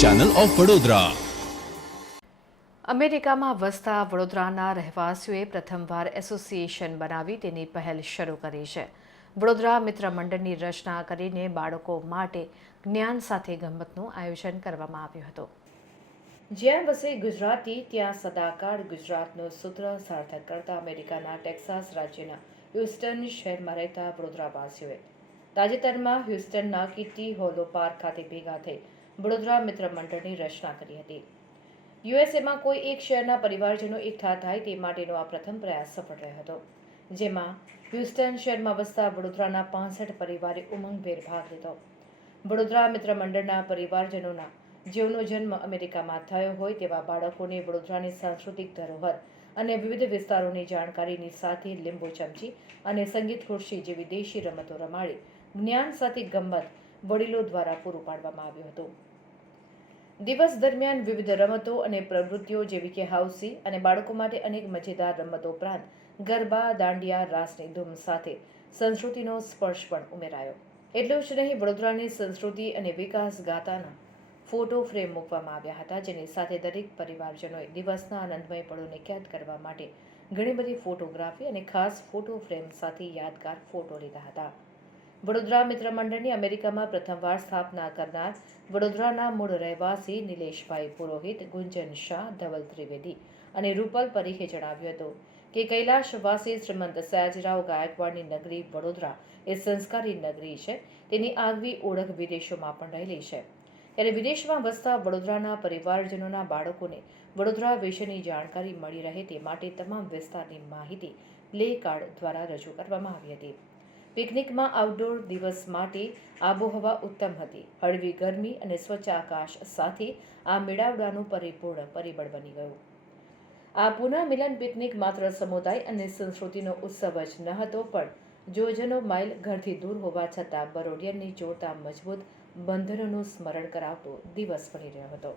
Channel of Vadodara અમેરિકામાં વસતા વડોદરાના રહેવાસીઓએ પ્રથમવાર એસોસિએશન બનાવી તેની પહેલ શરૂ કરી છે. વડોદરા મિત્ર મંડળની રચના કરીને બાળકો માટે જ્ઞાન સાથે ગમતનું આયોજન કરવામાં આવ્યું હતું. જ્યાં વસે ગુજરાતી, ત્યાં સદાકાળ ગુજરાતનું સૂત્ર સાર્થક કરતા અમેરિકાના ટેક્સાસ રાજ્યના હ્યુસ્ટન શહેરમાં રહેતા વડોદરાવાસીઓએ તાજેતરમાં હ્યુસ્ટનના કિટી હોલો પાર્ક ખાતે ભેગા થઈ વડોદરા મિત્ર મંડળની રચના કરી હતી. યુએસએમાં કોઈ એક શહેરના પરિવારજનો એકઠા થાય તે માટેનો આ પ્રથમ પ્રયાસ સફળ રહ્યો હતો, જેમાં હ્યુસ્ટન શહેરમાં વસતા વડોદરાના પાંસઠ પરિવારે ઉમંગભેર ભાગ લીધો. વડોદરા મિત્ર મંડળના પરિવારજનોના જેઓનો જન્મ અમેરિકામાં થયો હોય તેવા બાળકોને વડોદરાની સાંસ્કૃતિક ધરોહર અને વિવિધ વિસ્તારોની જાણકારીની સાથે લીંબુ ચમચી અને સંગીત ખુરશી જેવી દેશી રમતો રમાડી જ્ઞાન સાથે ગમ્મત વડીલો દ્વારા પૂરું પાડવામાં આવ્યું હતું. દિવસ દરમિયાન વિવિધ રમતો અને પ્રવૃત્તિઓ જેવી કે હાઉસી અને બાળકો માટે અનેક મજેદાર રમતો ઉપરાંત ગરબા, દાંડિયા, રાસની ધૂમ સાથે સંસ્કૃતિનો સ્પર્શ પણ ઉમેરાયો. એટલું જ નહીં, વડોદરાની સંસ્કૃતિ અને વિકાસ ગાથાના ફોટો ફ્રેમ મૂકવામાં આવ્યા હતા, જેની સાથે દરેક પરિવારજનોએ દિવસના આનંદમય પળોને કેદ કરવા માટે ઘણી બધી ફોટોગ્રાફી અને ખાસ ફોટો ફ્રેમ સાથે યાદગાર ફોટો લીધા હતા. વડોદરા મિત્ર મંડળની અમેરિકામાં પ્રથમવાર સ્થાપના કરનાર વડોદરાના મૂળ રહેવાસી નિલેશભાઈ પુરોહિત, ગુંજન શાહ, ધવલ ત્રિવેદી અને રૂપલ પરીખે જણાવ્યું હતું કે કૈલાશવાસી શ્રીમંત સયાજીરાવ ગાયકવાડની નગરી વડોદરા એ સંસ્કારી નગરી છે. તેની આગવી ઓળખ વિદેશોમાં પણ રહેલી છે. ત્યારે વિદેશમાં વસતા વડોદરાના પરિવારજનોના બાળકોને વડોદરા વિશેની જાણકારી મળી રહે તે માટે તમામ વિસ્તારની માહિતી પ્લે કાર્ડ દ્વારા રજૂ કરવામાં આવી હતી. પિકનિકમાં આઉટડોર દિવસ માટે આબોહવા ઉત્તમ હતી. હળવી ગરમી અને સ્વચ્છ આકાશ સાથે આ મેળાવડાનું પરિપૂર્ણ પરિબળ બની ગયું. આ પુનઃ મિલન પિકનિક માત્ર સમુદાય અને સંસ્કૃતિનો ઉત્સવ જ ન હતો, પણ જોજનો માઇલ ઘરથી દૂર હોવા છતાં બરોડિયનની જોડતા મજબૂત બંધનોનું સ્મરણ કરાવતો દિવસ બની રહ્યો હતો.